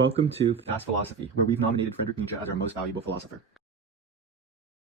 Welcome to Fast Philosophy, where we've nominated Friedrich Nietzsche as our most valuable philosopher.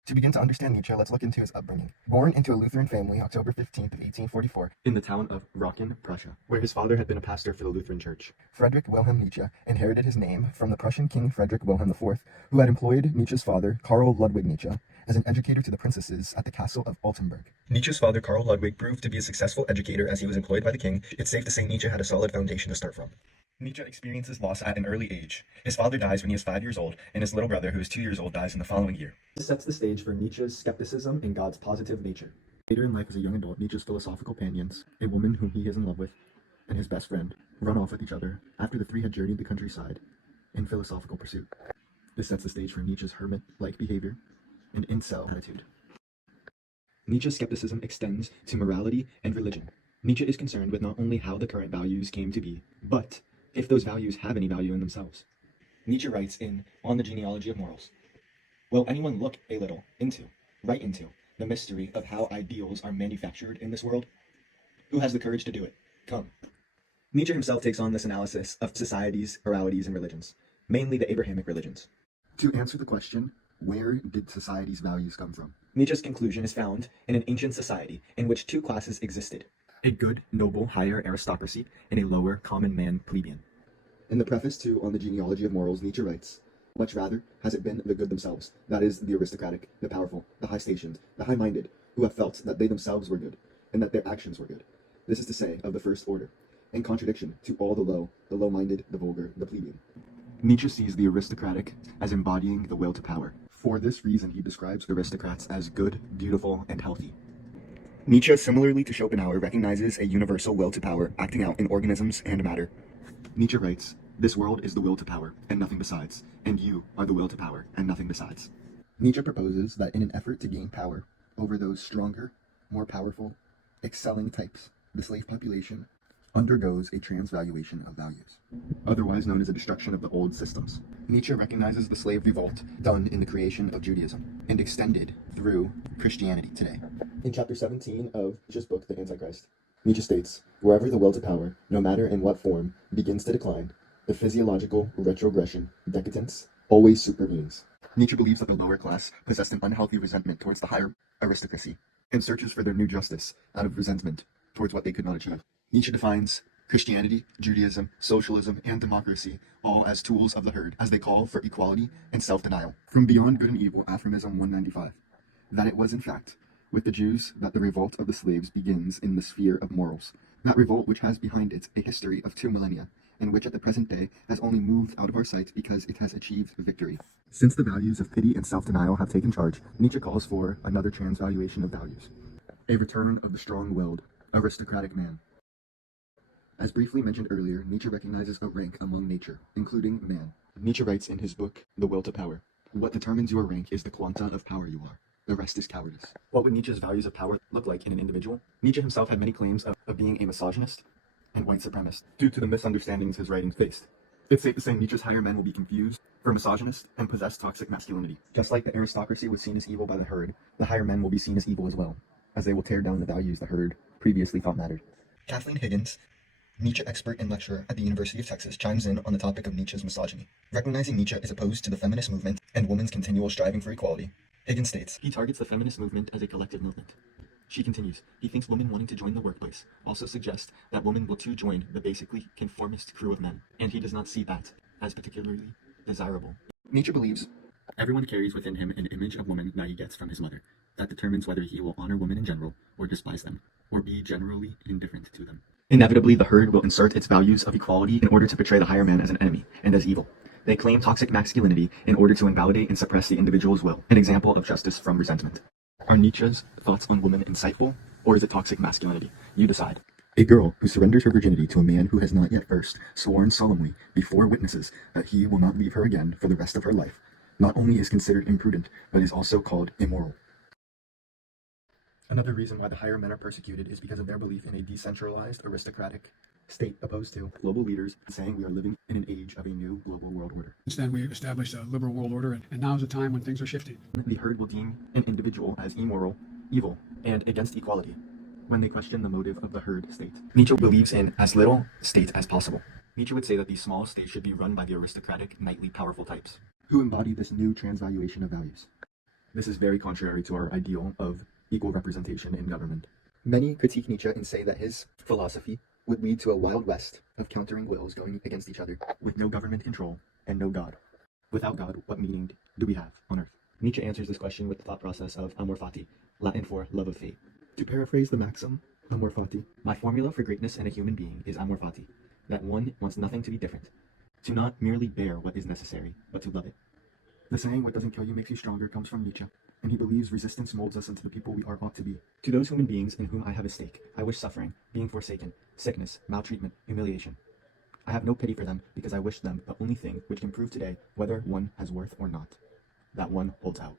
To begin to understand Nietzsche, let's look into his upbringing. Born into a Lutheran family October 15th of 1844, In the town of Rocken, Prussia, where his father had been a pastor for the Lutheran Church. Friedrich Wilhelm Nietzsche inherited his name from the Prussian King Friedrich Wilhelm IV, who had employed Nietzsche's father, Karl Ludwig Nietzsche, as an educator to the princesses at the castle of Altenburg. Nietzsche's father, Karl Ludwig, proved to be a successful educator as he was employed by the king. It's safe to say Nietzsche had a solid foundation to start from. Nietzsche experiences loss at an early age. His father dies when he is 5 years old, and his little brother, who is 2 years old, dies in the following year. This sets the stage for Nietzsche's skepticism in God's positive nature. Later in life as a young adult, Nietzsche's philosophical companions, a woman whom he is in love with, and his best friend, run off with each other after the three had journeyed the countryside in philosophical pursuit. This sets the stage for Nietzsche's hermit-like behavior and incel attitude. Nietzsche's skepticism extends to morality and religion. Nietzsche is concerned with not only how the current values came to be, but if those values have any value in themselves. Nietzsche writes in On the Genealogy of Morals, "Will anyone look a little right into, the mystery of how ideals are manufactured in this world? Who has the courage to do it? Come." Nietzsche himself takes on this analysis of societies, moralities, and religions, mainly the Abrahamic religions. To answer the question, where did society's values come from? Nietzsche's conclusion is found in an ancient society in which two classes existed: a good, noble, higher aristocracy, and a lower, common man plebeian. In the preface to On the Genealogy of Morals, Nietzsche writes, "Much rather has it been the good themselves, that is, the aristocratic, the powerful, the high-stationed, the high-minded, who have felt that they themselves were good, and that their actions were good. This is to say, of the first order, in contradiction to all the low-minded, the vulgar, the plebeian." Nietzsche sees the aristocratic as embodying the will to power. For this reason, he describes Aristocrats as good, beautiful, and healthy. Nietzsche, similarly to Schopenhauer, recognizes a universal will to power acting out in organisms and matter. Nietzsche writes, "This world is the will to power, and nothing besides, and you are the will to power, and nothing besides." Nietzsche proposes that in an effort to gain power over those stronger, more powerful, excelling types, the slave population undergoes a transvaluation of values, Otherwise known as a destruction of the old systems. Nietzsche recognizes the slave revolt done in the creation of Judaism and extended through Christianity today. In chapter 17 of Nietzsche's book, The Antichrist, Nietzsche states, "Wherever the will to power, no matter in what form, begins to decline, the physiological retrogression, decadence, always supervenes." Nietzsche believes that the lower class possessed an unhealthy resentment towards the higher aristocracy and searches for their new justice out of resentment towards what they could not achieve. Nietzsche defines Christianity, Judaism, socialism, and democracy all as tools of the herd, as they call for equality and self-denial. From Beyond Good and Evil, Aphorism 195, that it was in fact with the Jews that the revolt of the slaves begins in the sphere of morals, that revolt which has behind it a history of 2 millennia, and which at the present day has only moved out of our sight because it has achieved victory. Since the values of pity and self-denial have taken charge, Nietzsche calls for another transvaluation of values, a return of the strong-willed, aristocratic man. As briefly mentioned earlier, Nietzsche recognizes a rank among nature, including man. Nietzsche writes in his book, The Will to Power, "What determines your rank is the quanta of power you are. The rest is cowardice." What would Nietzsche's values of power look like in an individual? Nietzsche himself had many claims of being a misogynist and white supremacist, due to the misunderstandings his writings faced. It's safe to say Nietzsche's higher men will be confused for misogynist and possess toxic masculinity. Just like the aristocracy was seen as evil by the herd, the higher men will be seen as evil as well, as they will tear down the values the herd previously thought mattered. Kathleen Higgins, Nietzsche expert and lecturer at the University of Texas, chimes in on the topic of Nietzsche's misogyny. Recognizing Nietzsche is opposed to the feminist movement and women's continual striving for equality, Higgins states, He targets the feminist movement as a collective movement. She continues, he thinks women wanting to join the workplace also suggests that women will too join the basically conformist crew of men, and he does not see that as particularly desirable. Nietzsche believes Everyone carries within him an image of woman that he gets from his mother, that determines whether he will honor women in general, or despise them, or be generally indifferent to them. Inevitably, the herd will insert its values of equality in order to portray the higher man as an enemy and as evil. They claim toxic masculinity in order to invalidate and suppress the individual's will, an example of justice from resentment. Are Nietzsche's thoughts on women insightful, or is it toxic masculinity? You decide. A girl who surrenders her virginity to a man who has not yet first sworn solemnly before witnesses that he will not leave her again for the rest of her life, not only is considered imprudent, but is also called immoral. Another reason why the higher men are persecuted is because of their belief in a decentralized, aristocratic state opposed to global leaders saying we are living in an age of a new global world order. Instead, we established a liberal world order, and now is the time when things are shifting. The herd will deem an individual as immoral, evil, and against equality when they question the motive of the herd state. Nietzsche believes in as little state as possible. Nietzsche would say that these small states should be run by the aristocratic, knightly, powerful types. who embody this new transvaluation of values. This is very contrary to our ideal of equal representation in government. Many critique Nietzsche and say that his philosophy would lead to a wild west of countering wills going against each other. With no government control and no God. Without God, what meaning do we have on earth? Nietzsche answers this question with the thought process of amor fati, Latin for love of fate. To paraphrase the maxim, amor fati, My formula for greatness in a human being is amor fati, that one wants nothing to be different, to not merely bear what is necessary, but to love it. the saying what doesn't kill you makes you stronger comes from Nietzsche, and he believes resistance molds us into the people we are ought to be. To those human beings in whom I have a stake, I wish suffering, being forsaken, sickness, maltreatment, humiliation. I have no pity for them because I wish them the only thing which can prove today whether one has worth or not, that one holds out.